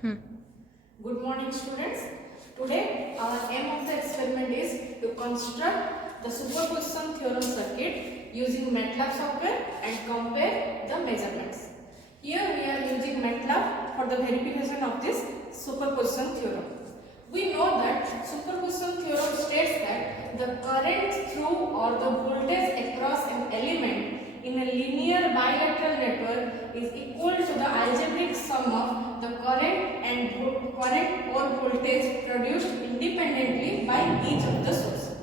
Hmm. Good morning, students. Today our aim of the experiment is to construct the superposition theorem circuit using MATLAB software and compare the measurements. Here we are using MATLAB for the verification of this superposition theorem. We know that superposition theorem states that the current through or the voltage across an element in a linear bilateral network is equal to the algebraic sum of the current or voltage produced independently by each of the sources.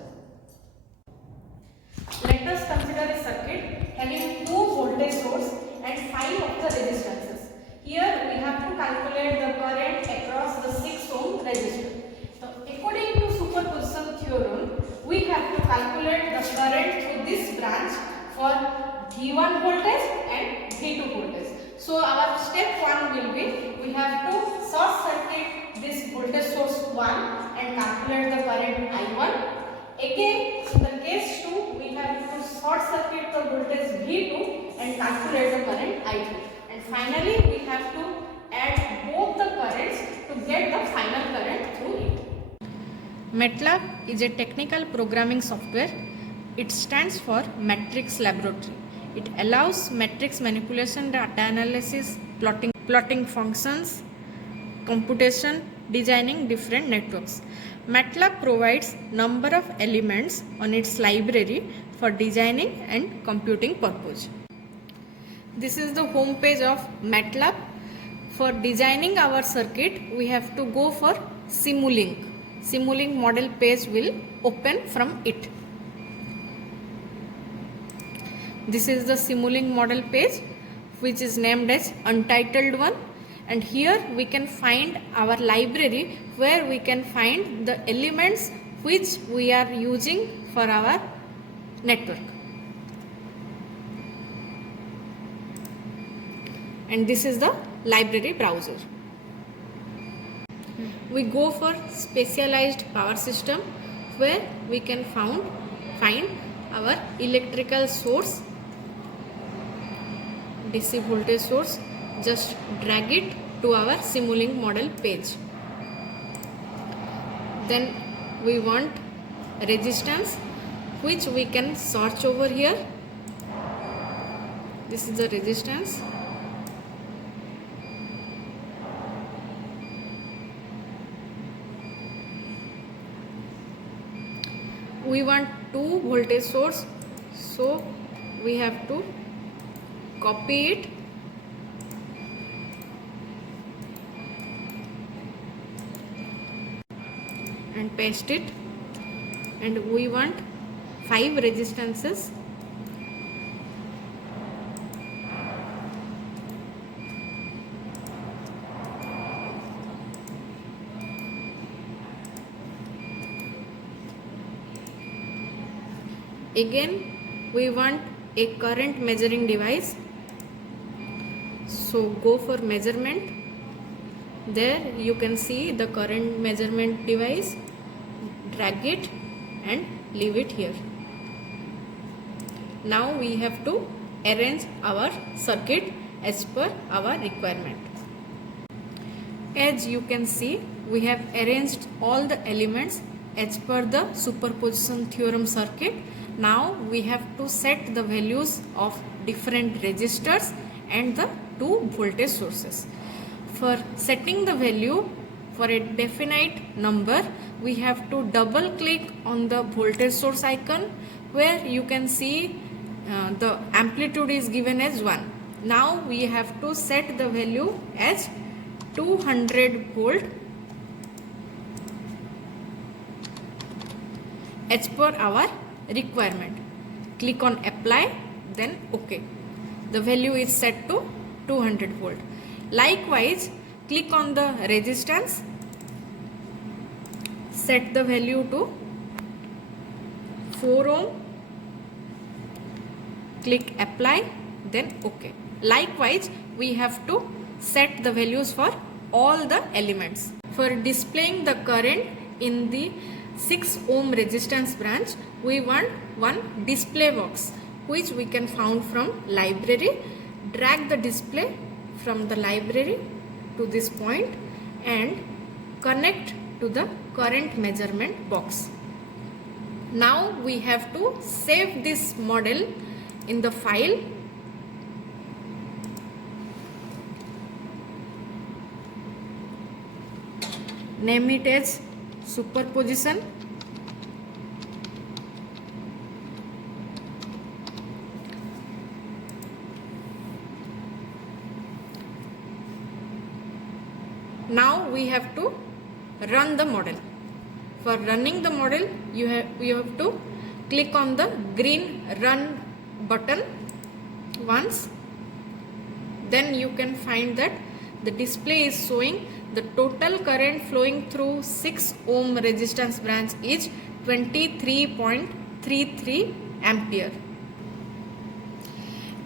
Let us consider a circuit having two voltage source and 5 of the resistances. Here we have to calculate the current across the 6 ohm resistor. So according to superposition theorem, we have to calculate the current through this branch for V1 voltage and V2 voltage. So our step 1 will be, we have to short circuit this voltage source 1 and calculate the current I1. Again, in the case 2, we have to short circuit the voltage V2 and calculate the current I2. And finally, we have to add both the currents to get the final current through it. MATLAB is a technical programming software. It stands for Matrix Laboratory. It allows matrix manipulation, data analysis, plotting functions, computation, designing different networks. MATLAB provides number of elements on its library for designing and computing purpose. This is the home page of MATLAB. For designing our circuit, we have to go for Simulink. Simulink model page will open from it. This is the Simulink model page, which is named as Untitled One, and here we can find our library where we can find the elements which we are using for our network. And this is the library browser. We go for specialized power system where we can find our electrical source, DC voltage source. Just drag it to our Simulink model page. Then we want resistance, which we can search over here. This is the resistance. We want 2 voltage source, so we have to copy it and paste it, and we want 5 resistances. Again, we want a current measuring device, so go for measurement. There you can see the current measurement device. Drag it and leave it here. Now we have to arrange our circuit as per our requirement. As you can see, we have arranged all the elements as per the superposition theorem circuit. Now we have to set the values of different resistors and the 2 voltage sources. For setting the value for a definite number, we have to double click on the voltage source icon where you can see the amplitude is given as 1. Now we have to set the value as 200 volt as per our requirement. Click on apply, then OK. The value is set to 200 volt. Likewise, click on the resistance, set the value to 4 ohm, click apply, then OK. Likewise, we have to set the values for all the elements. For displaying the current in the 6 ohm resistance branch, we want one display box, which we can found from library. Drag the display from the library to this point and connect to the current measurement box. Now we have to save this model in the file. Name it as superposition. Now we have to run the model. For running the model, you have to click on the green run button once. Then you can find that the display is showing the total current flowing through 6 ohm resistance branch is 23.33 ampere.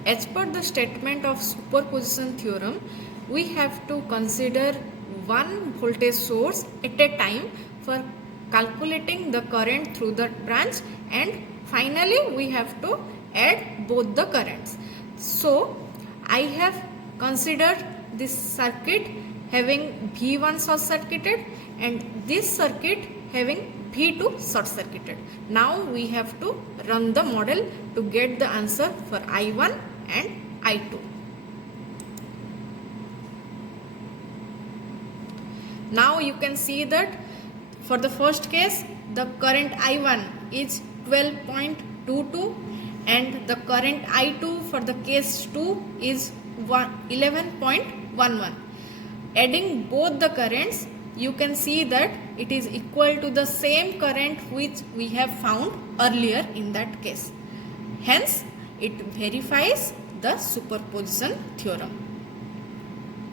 As per the statement of superposition theorem, we have to consider one voltage source at a time for calculating the current through the branch, and finally we have to add both the currents. So I have considered this circuit having V1 short circuited and this circuit having V2 short circuited. Now we have to run the model to get the answer for I1 and I2. Now you can see that for the first case the current I1 is 12.22 and the current I2 for the case 2 is 11.11. Adding both the currents, you can see that it is equal to the same current which we have found earlier in that case. Hence, it verifies the superposition theorem.